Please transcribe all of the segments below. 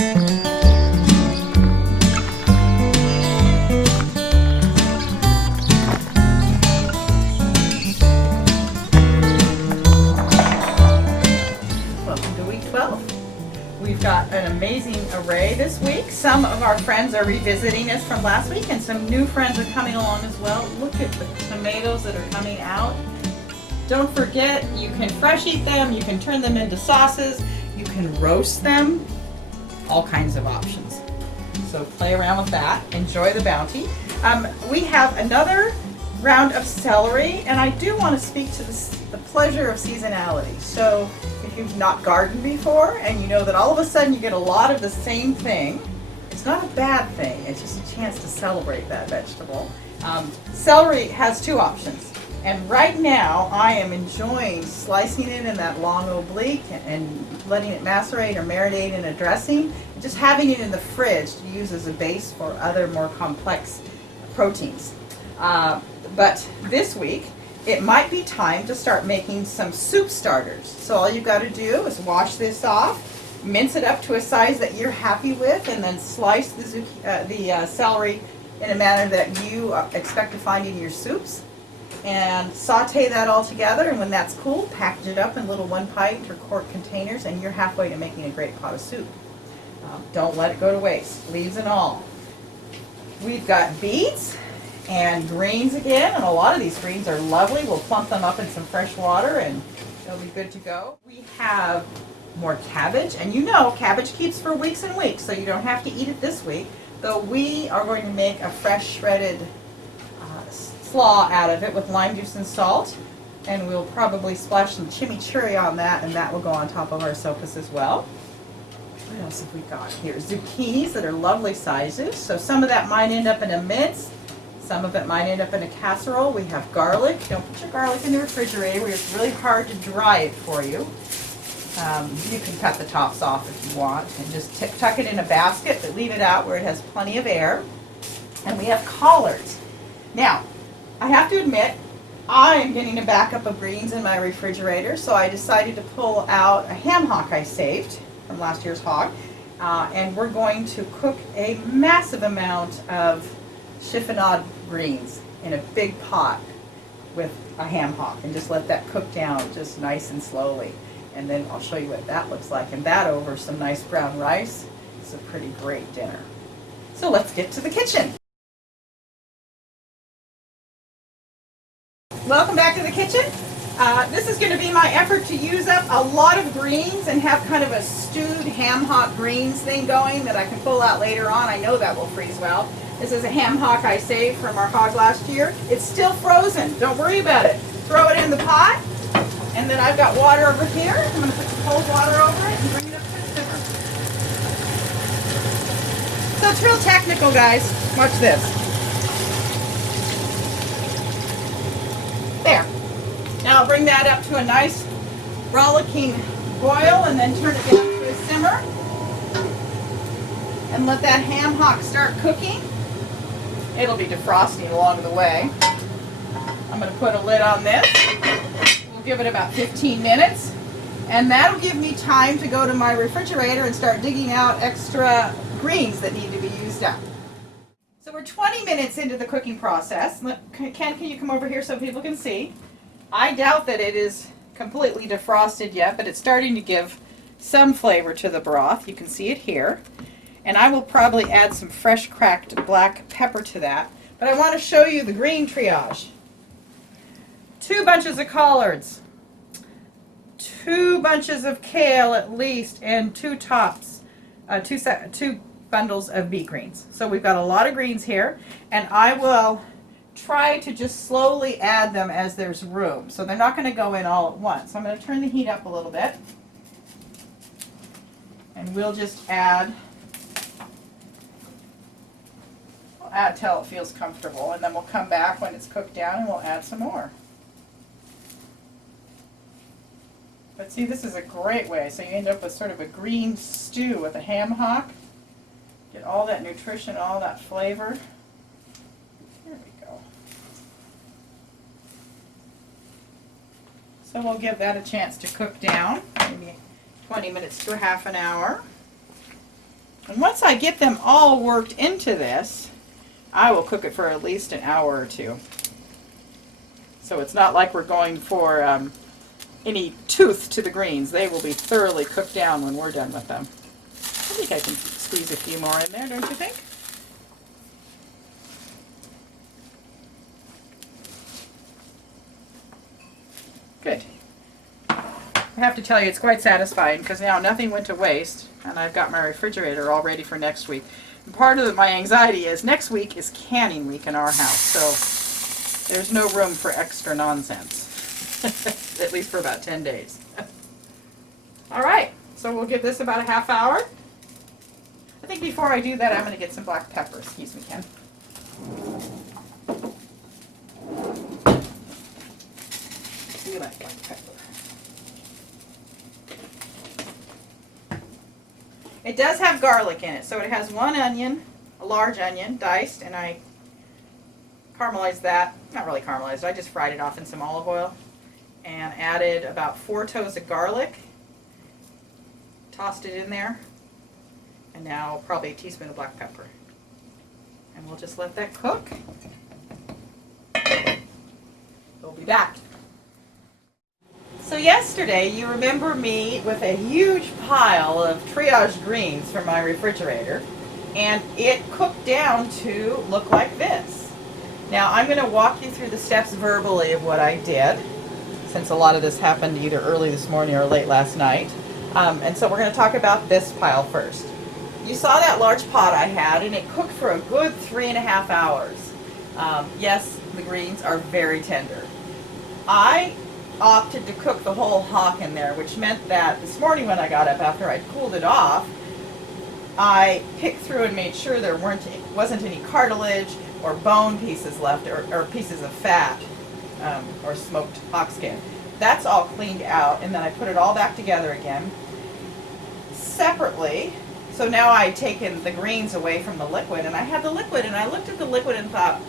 Welcome to week 12. We've got an amazing array this week. Some of our friends are revisiting us from last week, and some new friends are coming along as well. Look at the tomatoes that are coming out. Don't forget, you can fresh eat them, you can turn them into sauces, you can roast them, all kinds of options. So play around with that, enjoy the bounty. We have another round of celery, and I do want to speak to the pleasure of seasonality. So if you've not gardened before and you know that all of a sudden you get a lot of the same thing, it's not a bad thing, it's just a chance to celebrate that vegetable. Celery has two options. And right now, I am enjoying slicing it in that long oblique and letting it macerate or marinate in a dressing, and just having it in the fridge to use as a base for other more complex proteins. But this week, it might be time to start making some soup starters. So all you've got to do is wash this off, mince it up to a size that you're happy with, and then slice the celery in a manner that you expect to find in your soups. And saute that all together, and when that's cool, package it up in little 1-pint or quart containers, and you're halfway to making a great pot of soup. Don't let it go to waste, leaves and all. We've got beets and greens again, and a lot of these greens are lovely. We'll plump them up in some fresh water and they'll be good to go. We have more cabbage, and you know cabbage keeps for weeks and weeks, so you don't have to eat it this week, though we are going to make a fresh shredded slaw out of it with lime juice and salt, and we'll probably splash some chimichurri on that, and that will go on top of our sopas as well. What else have we got here? Zucchinis that are lovely sizes, so some of that might end up in a mince, some of it might end up in a casserole. We have garlic. Don't put your garlic in the refrigerator where it's really hard to dry it for you. You can cut the tops off if you want and just tuck it in a basket, but leave it out where it has plenty of air. And we have collards. Now, I have to admit, I am getting a backup of greens in my refrigerator, so I decided to pull out a ham hock I saved from last year's hog, and we're going to cook a massive amount of chiffonade greens in a big pot with a ham hock, and just let that cook down just nice and slowly. And then I'll show you what that looks like, and that over some nice brown rice is a pretty great dinner. So let's get to the kitchen. Welcome back to the kitchen. This is going to be my effort to use up a lot of greens and have kind of a stewed ham hock greens thing going that I can pull out later on. I know that will freeze well. This is a ham hock I saved from our hog last year. It's still frozen. Don't worry about it. Throw it in the pot, and then I've got water over here. I'm going to put some cold water over it and bring it up to a simmer. So it's real technical, guys. Watch this. There. Now I'll bring that up to a nice rollicking boil and then turn it down to a simmer and let that ham hock start cooking. It'll be defrosting along the way. I'm going to put a lid on this. We'll give it about 15 minutes, and that'll give me time to go to my refrigerator and start digging out extra greens that need to be used up. So we're 20 minutes into the cooking process. Ken, can you come over here so people can see? I doubt that it is completely defrosted yet, but it's starting to give some flavor to the broth. You can see it here. And I will probably add some fresh cracked black pepper to that. But I want to show you the green triage. 2 bunches of collards, 2 bunches of kale at least, and 2 bundles of beet greens. So we've got a lot of greens here, and I will try to just slowly add them as there's room. So they're not going to go in all at once. I'm going to turn the heat up a little bit, and we'll just add till it feels comfortable, and then we'll come back when it's cooked down and we'll add some more. But see, this is a great way. So you end up with sort of a green stew with a ham hock. Get all that nutrition, all that flavor. There we go. So we'll give that a chance to cook down, maybe 20 minutes to a half an hour. And once I get them all worked into this, I will cook it for at least an hour or two. So it's not like we're going for any tooth to the greens. They will be thoroughly cooked down when we're done with them. I think I can squeeze a few more in there, don't you think? Good. I have to tell you, it's quite satisfying because now nothing went to waste, and I've got my refrigerator all ready for next week. And part of my anxiety is next week is canning week in our house, so there's no room for extra nonsense, at least for about 10 days. All right, so we'll give this about a half hour. I think before I do that, I'm going to get some black pepper. Excuse me, Ken. You like black pepper. It does have garlic in it, so it has one onion, a large onion, diced, and I caramelized that. Not really caramelized, I just fried it off in some olive oil and added about 4 toes of garlic, tossed it in there, and now probably a teaspoon of black pepper. And we'll just let that cook. We'll be back. So yesterday, you remember me with a huge pile of triage greens from my refrigerator, and it cooked down to look like this. Now I'm going to walk you through the steps verbally of what I did, since a lot of this happened either early this morning or late last night. And so we're going to talk about this pile first. You saw that large pot I had, and it cooked for a good 3.5 hours. Yes, the greens are very tender. I opted to cook the whole hock in there, which meant that this morning when I got up after I'd cooled it off, I picked through and made sure there wasn't any cartilage or bone pieces left, or pieces of fat or smoked hock skin. That's all cleaned out, and then I put it all back together again separately. So now I'd taken the greens away from the liquid, and I had the liquid, and I looked at the liquid and thought,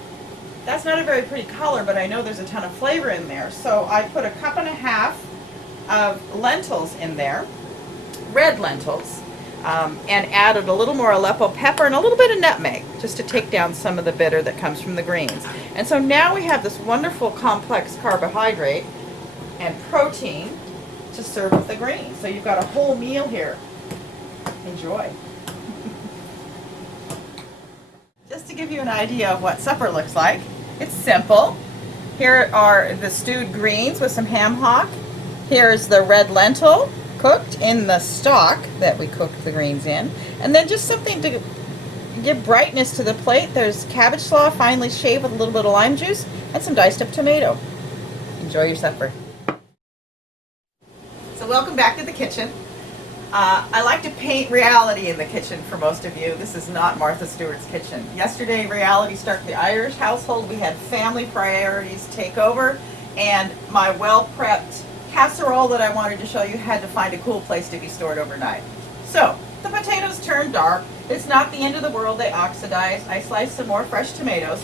that's not a very pretty color, but I know there's a ton of flavor in there. So I put 1.5 cups of lentils in there, red lentils, and added a little more Aleppo pepper and a little bit of nutmeg, just to take down some of the bitter that comes from the greens. And so now we have this wonderful complex carbohydrate and protein to serve with the greens. So you've got a whole meal here. Enjoy. Just to give you an idea of what supper looks like, it's simple. Here are the stewed greens with some ham hock. Here's the red lentil cooked in the stock that we cooked the greens in. And then just something to give brightness to the plate. There's cabbage slaw finely shaved with a little bit of lime juice and some diced up tomato. Enjoy your supper. So welcome back to the kitchen. I like to paint reality in the kitchen for most of you. This is not Martha Stewart's kitchen. Yesterday, reality struck the Irish household. We had family priorities take over, and my well-prepped casserole that I wanted to show you had to find a cool place to be stored overnight. So, the potatoes turned dark. It's not the end of the world. They oxidize. I sliced some more fresh tomatoes.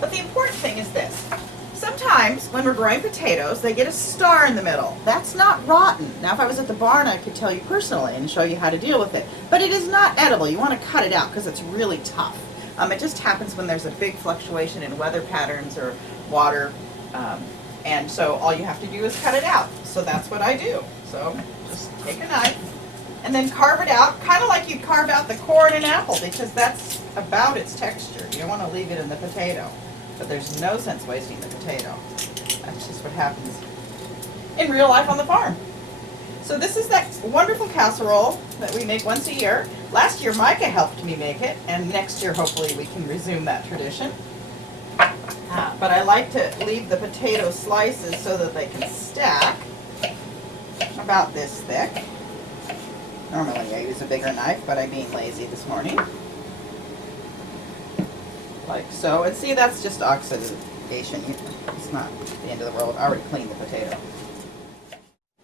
But the important thing is this. Sometimes when we're growing potatoes, they get a star in the middle. That's not rotten. Now, if I was at the barn, I could tell you personally and show you how to deal with it. But it is not edible. You want to cut it out because it's really tough. It just happens when there's a big fluctuation in weather patterns or water. And so all you have to do is cut it out. So that's what I do. So just take a knife and then carve it out, kind of like you'd carve out the core in an apple, because that's about its texture. You don't want to leave it in the potato. But there's no sense wasting the potato. That's just what happens in real life on the farm. So this is that wonderful casserole that we make once a year. Last year Micah helped me make it, and next year hopefully we can resume that tradition. But I like to leave the potato slices so that they can stack about this thick. Normally I use a bigger knife, but I'm being lazy this morning. Like so. And see, that's just oxidation. It's not the end of the world. I already cleaned the potato.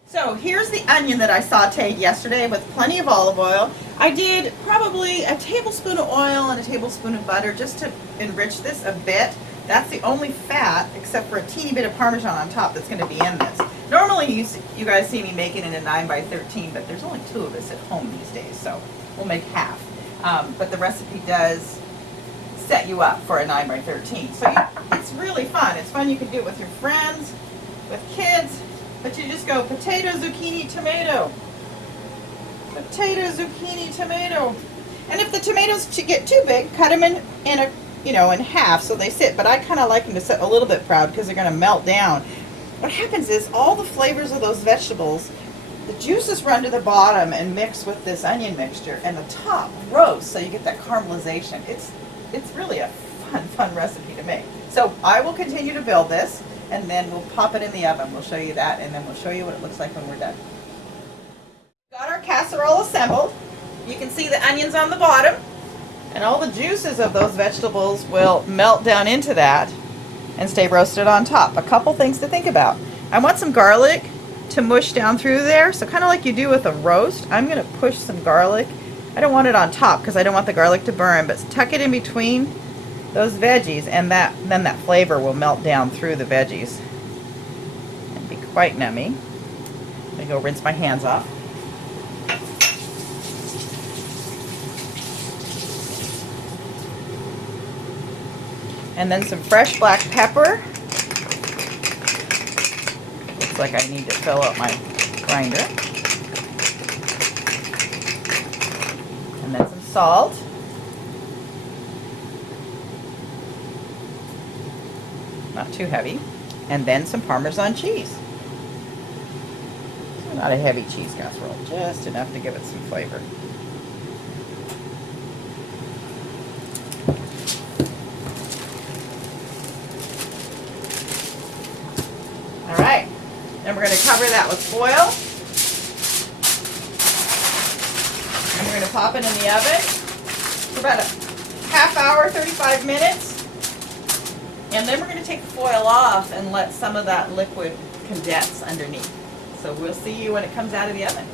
So here's the onion that I sauteed yesterday with plenty of olive oil. I did probably a tablespoon of oil and a tablespoon of butter just to enrich this a bit. That's the only fat, except for a teeny bit of Parmesan on top, that's going to be in this. Normally you guys see me making it in a 9 by 13, but there's only 2 of us at home these days, so we'll make half. but the recipe does set you up for a 9 by 13. So it's really fun. It's fun. You can do it with your friends, with kids, but you just go potato, zucchini, tomato. Potato, zucchini, tomato. And if the tomatoes get too big, cut them in half so they sit. But I kind of like them to sit a little bit proud because they're going to melt down. What happens is all the flavors of those vegetables, the juices run to the bottom and mix with this onion mixture, and the top roasts so you get that caramelization. It's really a fun recipe to make. So I will continue to build this, and then we'll pop it in the oven. We'll show you that, and then we'll show you what it looks like when we're done. Got our casserole assembled. You can see the onions on the bottom, and all the juices of those vegetables will melt down into that and stay roasted on top. A couple things to think about. I want some garlic to mush down through there, so kind of like you do with a roast, I'm going to push some garlic. I don't want it on top because I don't want the garlic to burn, but tuck it in between those veggies, and then that flavor will melt down through the veggies and be quite nummy. Let me go rinse my hands off. And then some fresh black pepper. Looks like I need to fill up my grinder. And then some salt. Not too heavy. And then some Parmesan cheese. So not a heavy cheese casserole, just enough to give it some flavor. Alright, then we're going to cover that with foil. And we're going to pop it in the oven for about a half hour, 35 minutes. And then we're going to take the foil off and let some of that liquid condense underneath. So we'll see you when it comes out of the oven.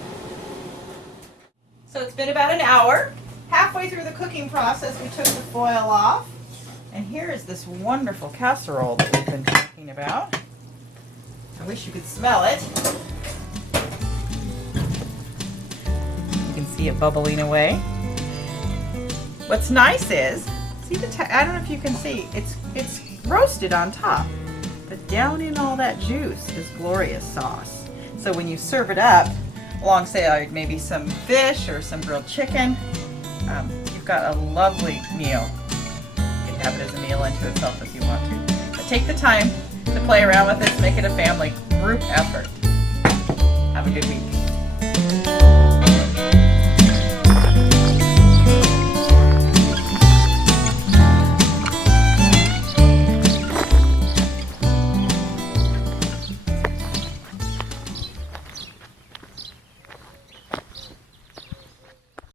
So it's been about an hour. Halfway through the cooking process, we took the foil off. And here is this wonderful casserole that we've been talking about. I wish you could smell it. You can see it bubbling away. What's nice is, see I don't know if you can see, it's roasted on top, but down in all that juice is glorious sauce. So when you serve it up, along say maybe some fish or some grilled chicken, you've got a lovely meal. You can have it as a meal unto itself if you want to. But take the time to play around with this, make it a family group effort. Have a good week.